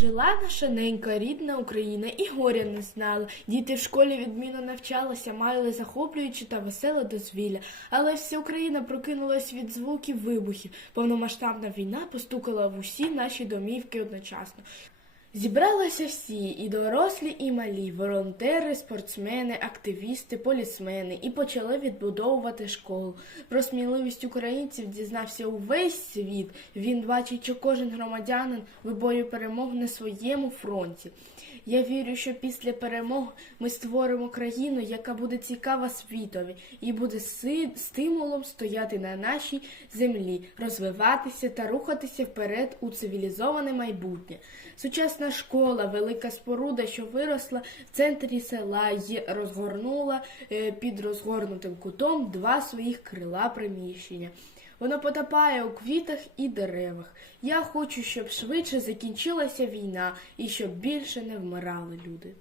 Жила наша ненька рідна Україна і горя не знала. Діти в школі відмінно навчалися, мали захоплюючі та веселе дозвілля. Але вся Україна прокинулась від звуків вибухів. Повномасштабна війна постукала в усі наші домівки одночасно. Зібралися всі, і дорослі, і малі, волонтери, спортсмени, активісти, полісмени, і почали відбудовувати школу. Про сміливість українців дізнався увесь світ. Він бачить, що кожен громадянин виборює перемог на своєму фронті. Я вірю, що після перемог ми створимо країну, яка буде цікава світові, і буде стимулом стояти на нашій землі, розвиватися та рухатися вперед у цивілізоване майбутнє. Сучасна школа, велика споруда, що виросла в центрі села й розгорнула е, під розгорнутим кутом два своїх крила приміщення. Воно потопає у квітах і деревах. Я хочу, щоб швидше закінчилася війна і щоб більше не вмирали люди.